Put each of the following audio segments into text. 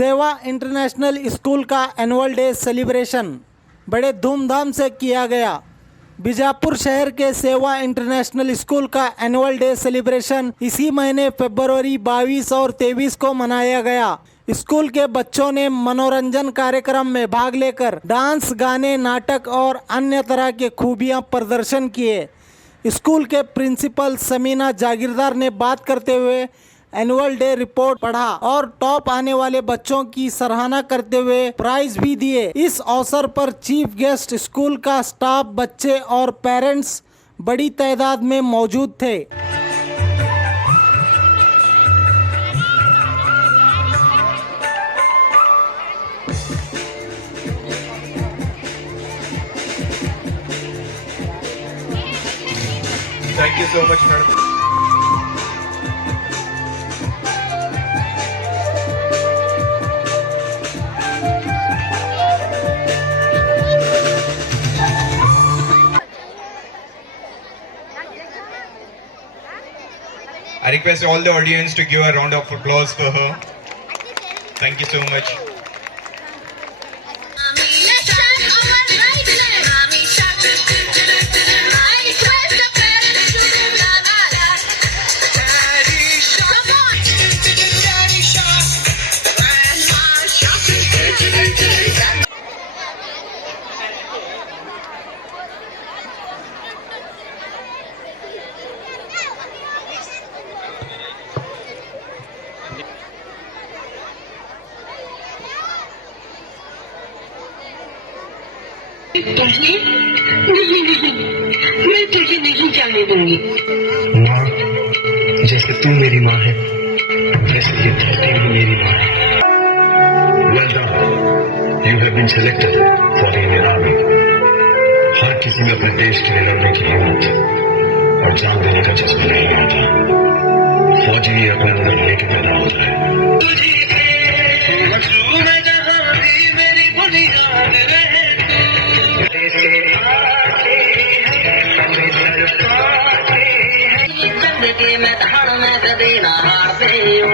सेवा international school का annual day celebration बड़े धूमधाम से किया गया। बीजापुर शहर के सेवा इंटरनेशनल स्कूल का एनुअल डे सेलिब्रेशन इसी महीने फरवरी 22 और 23 को मनाया गया। स्कूल के बच्चों ने मनोरंजन कार्यक्रम में भाग लेकर डांस, गाने, नाटक और अन्य तरह के खूबियां प्रदर्शन किए। स्कूल के प्रिंसिपल समीना जागीरदार ने बात करते हुए एनुअल डे रिपोर्ट पढ़ा और टॉप आने वाले बच्चों की सराहना करते हुए प्राइज भी दिए। इस अवसर पर चीफ गेस्ट स्कूल का स्टाफ, बच्चे और पेरेंट्स बड़ी तादाद में मौजूद थे। Thank you so much, madam. I request all the audience to give a round of applause for her. Thank you so much. पहले नहीं, मैं तुझे नहीं जाने दूंगी। माँ, जैसे तू मेरी माँ है, वैसे ये धरती भी मेरी माँ है। Well done, you have been selected for the Indian Army. हर किसी में अपने देश के लिए लड़ने की हिम्मत और जान देने का जज्बा नहीं होता। फौजी ही अपने अंदर लेके पैदा होता है। के मैदान में कभी ना हारते हो।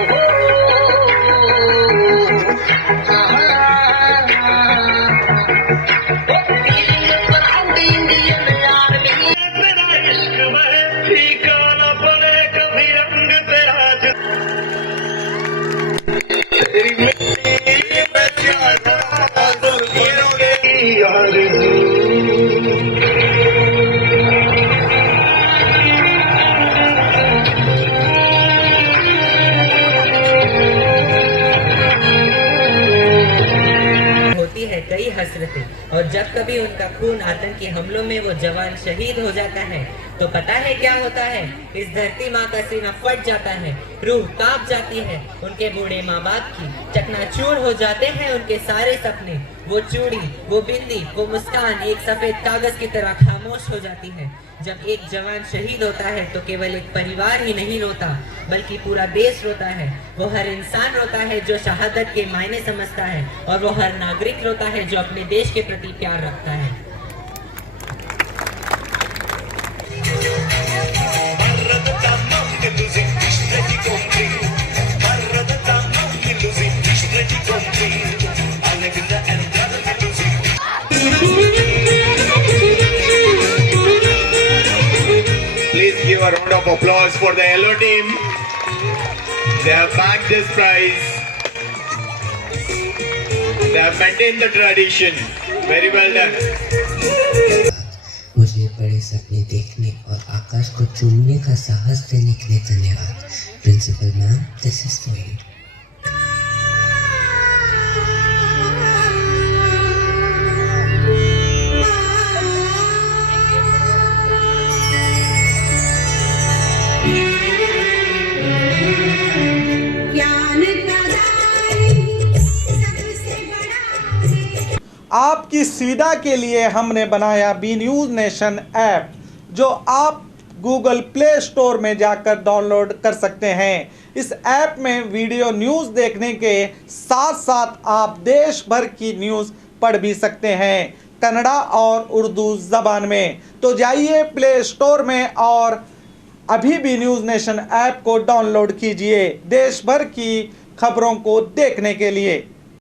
कई हसरतें और जब कभी उनका खून आतंकी हमलों में वो जवान शहीद हो जाता है तो पता है क्या होता है? इस धरती माँ का सीना फट जाता है, रूह कांप जाती है। उनके बूढ़े माँ बाप की चकनाचूर हो जाते हैं उनके सारे सपने। वो चूड़ी, वो बिंदी, वो मुस्कान एक सफेद कागज की तरह खामोश हो जाती है। जब एक जवान शहीद होता है तो केवल एक परिवार ही नहीं रोता बल्कि पूरा देश रोता है। वो हर इंसान रोता है जो शहादत के मायने समझता है और वो हर नागरिक रोता है जो अपने देश के प्रति प्यार रखता है। Give a round of applause for the yellow team. They have backed this prize. They have maintained the tradition. Very well done. मुझे बड़े सपने देखने और आकाश को चूमने का साहस देने के लिए धन्यवाद। Principal ma'am, this is for you. आपकी सुविधा के लिए हमने बनाया बी न्यूज़ नेशन ऐप, जो आप गूगल प्ले स्टोर में जाकर डाउनलोड कर सकते हैं। इस ऐप में वीडियो न्यूज़ देखने के साथ साथ आप देश भर की न्यूज़ पढ़ भी सकते हैं, कन्नड़ा और उर्दू ज़बान में। तो जाइए प्ले स्टोर में और अभी भी न्यूज़ नेशन ऐप को डाउनलोड कीजिए देश भर की खबरों को देखने के लिए।